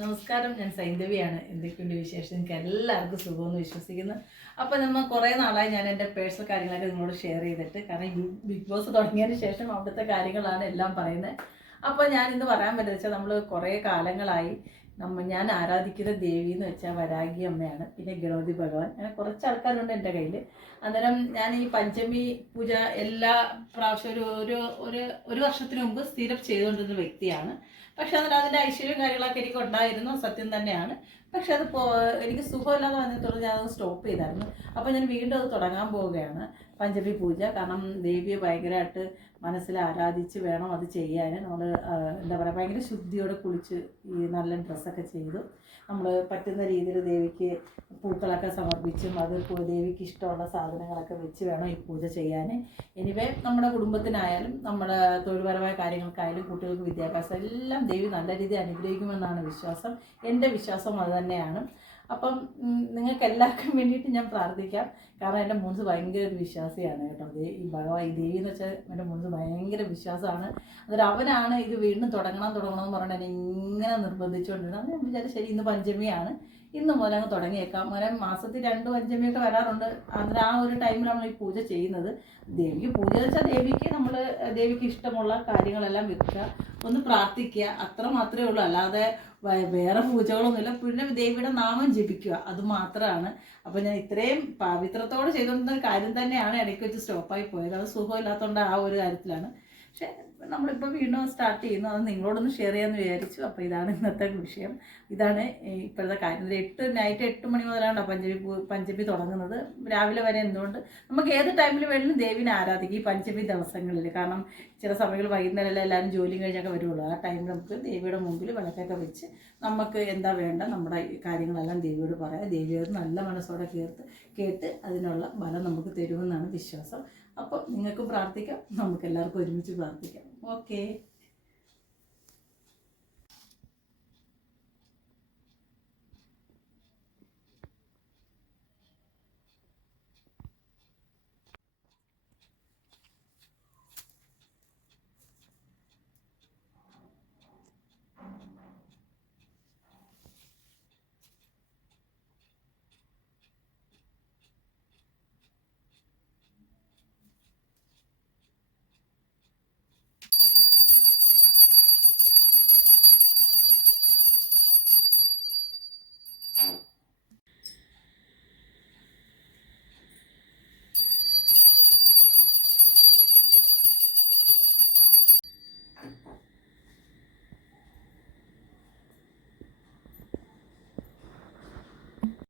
നമസ്കാരം, ഞാൻ സൈന്ധവിയാണ്. എന്തൊക്കെയുണ്ട് വിശേഷം? എനിക്ക് എല്ലാവർക്കും സുഖമെന്ന് വിശ്വസിക്കുന്നു. അപ്പോൾ നമ്മൾ കുറേ നാളായി ഞാൻ എൻ്റെ പേഴ്സണൽ കാര്യങ്ങളൊക്കെ നിങ്ങളോട് ഷെയർ ചെയ്തിട്ട്, കാരണം ഈ ബിഗ് ബോസ് തുടങ്ങിയതിന് ശേഷം അവിടുത്തെ കാര്യങ്ങളാണ് എല്ലാം പറയുന്നത്. അപ്പോൾ ഞാൻ ഇന്ന് പറയാൻ പറ്റുന്നത് വെച്ചാൽ നമ്മൾ കുറേ കാലങ്ങളായി ഞാൻ ആരാധിക്കുന്ന ദേവി എന്ന് വെച്ചാൽ വരാഗി അമ്മയാണ്, പിന്നെ ഗണപതി ഭഗവാൻ, അങ്ങനെ കുറച്ച് ആൾക്കാരുണ്ട് എൻ്റെ കയ്യിൽ. അന്നേരം ഞാൻ ഈ പഞ്ചമി പൂജ എല്ലാ പ്രാവശ്യം ഒരു ഒരു ഒരു വർഷത്തിന് മുമ്പ് സ്ഥിരം ചെയ്തുകൊണ്ടിരുന്ന വ്യക്തിയാണ്. പക്ഷെ അന്നേരം അതിൻ്റെ ഐശ്വര്യം കാര്യങ്ങളൊക്കെ എനിക്ക് ഉണ്ടായിരുന്നു, സത്യം തന്നെയാണ്. പക്ഷെ അത് എനിക്ക് സുഖമില്ലാതെ വന്നിട്ടുള്ളത് ഞാൻ അത് സ്റ്റോപ്പ് ചെയ്തായിരുന്നു. അപ്പോൾ ഞാൻ വീണ്ടും അത് തുടങ്ങാൻ പോവുകയാണ്, പഞ്ചമി പൂജ. കാരണം ദേവിയെ ഭയങ്കരമായിട്ട് മനസ്സിൽ ആരാധിച്ച് വേണം അത് ചെയ്യാൻ. നമ്മൾ എന്താ പറയുക, ഭയങ്കര ശുദ്ധിയോടെ കുളിച്ച് ഈ നല്ല ഡ്രസ്സൊക്കെ ചെയ്തു നമ്മൾ പറ്റുന്ന രീതിയിൽ ദേവിക്ക് പൂക്കളൊക്കെ സമർപ്പിച്ചും അത് ദേവിക്ക് ഇഷ്ടമുള്ള സാധനങ്ങളൊക്കെ വെച്ച് വേണം ഈ പൂജ ചെയ്യാൻ. എനിവേ നമ്മുടെ കുടുംബത്തിനായാലും നമ്മുടെ തൊഴിൽപരമായ കാര്യങ്ങൾക്കായാലും കുട്ടികൾക്ക് വിദ്യാഭ്യാസം എല്ലാം ദേവി നല്ല രീതിയിൽ അനുഗ്രഹിക്കുമെന്നാണ് വിശ്വാസം. എൻ്റെ വിശ്വാസം അത് തന്നെയാണ്. അപ്പം നിങ്ങൾക്ക് എല്ലാവർക്കും വേണ്ടിയിട്ട് ഞാൻ പ്രാർത്ഥിക്കാം. കാരണം എൻ്റെ മുൻസ് ഭയങ്കര ഒരു വിശ്വാസിയാണ് കേട്ടോ. ഈ ഭഗവാൻ, ഈ ദേവി എന്ന് വെച്ചാൽ എൻ്റെ മുൻസ് ഭയങ്കര വിശ്വാസമാണ്. അതൊരു അവനാണ് ഇത് വീണ്ടും തുടങ്ങണമെന്ന് പറഞ്ഞിട്ട് എന്നെ ഇങ്ങനെ നിർബന്ധിച്ചുകൊണ്ടിരുന്നത്. അത് ഞാൻ വിചാരിച്ചു ശരി, ഇന്ന് പഞ്ചമിയാണ്, ഇന്ന് മുതൽ അങ്ങ് തുടങ്ങിയേക്കാം. അങ്ങനെ മാസത്തിൽ 2 പഞ്ചമിയൊക്കെ വരാറുണ്ട്. അതിന് ആ ഒരു ടൈമിലാണ് നമ്മൾ ഈ പൂജ ചെയ്യുന്നത്. ദേവിക്ക് പൂജ വെച്ചാൽ ദേവിക്ക് ഇഷ്ടമുള്ള കാര്യങ്ങളെല്ലാം വെക്കുക, ഒന്ന് പ്രാർത്ഥിക്കുക, അത്ര മാത്രമേ ഉള്ളൂ. അല്ലാതെ വേറെ പൂജകളൊന്നുമില്ല. പിന്നെ ദേവിയുടെ നാമം ജപിക്കുക, അത് മാത്രമാണ്. അപ്പോൾ ഞാൻ ഇത്രയും പവിത്രത്തോടെ ചെയ്തുകൊണ്ടിരുന്ന ഒരു കാര്യം തന്നെയാണ് ഇടയ്ക്ക് വെച്ച് സ്റ്റോപ്പായി പോയത്. അത് സുഖമില്ലാത്തതുകൊണ്ട് ആ ഒരു കാര്യത്തിലാണ്. പക്ഷെ നമ്മളിപ്പോൾ വീണ്ടും സ്റ്റാർട്ട് ചെയ്യുന്നു, അത് നിങ്ങളോടൊന്ന് ഷെയർ ചെയ്യാമെന്ന് വിചാരിച്ചു. അപ്പോൾ ഇതാണ് ഇന്നത്തെ വിഷയം, ഇതാണ് ഇപ്പോഴത്തെ കാര്യം. നൈറ്റ് 8 മണി മുതലാണ് പഞ്ചമി തുടങ്ങുന്നത്, രാവിലെ വരെ. എന്തുകൊണ്ട് നമുക്ക് ഏത് ടൈമിൽ വേണമെങ്കിലും ദേവിനെ ആരാധിക്കും ഈ പഞ്ചമി ദിവസങ്ങളിൽ. കാരണം ചില സമയങ്ങളിൽ വൈകുന്നേരം എല്ലാവരും ജോലിയും കഴിഞ്ഞൊക്കെ വരുള്ളൂ. ആ ടൈമിൽ നമുക്ക് ദേവിയുടെ മുമ്പിൽ വിളക്കൊക്കെ വെച്ച് നമുക്ക് എന്താ വേണ്ട നമ്മുടെ കാര്യങ്ങളെല്ലാം ദേവിയോട് പറയാം. ദേവിയോട് നല്ല മനസ്സോടെ കേട്ട് അതിനുള്ള ബലം നമുക്ക് തരുമെന്നാണ് വിശ്വാസം. അപ്പോൾ നിങ്ങൾക്കും പ്രാർത്ഥിക്കാം, നമുക്ക് എല്ലാവർക്കും ഒരുമിച്ച് പ്രാർത്ഥിക്കാം. ഓക്കേ.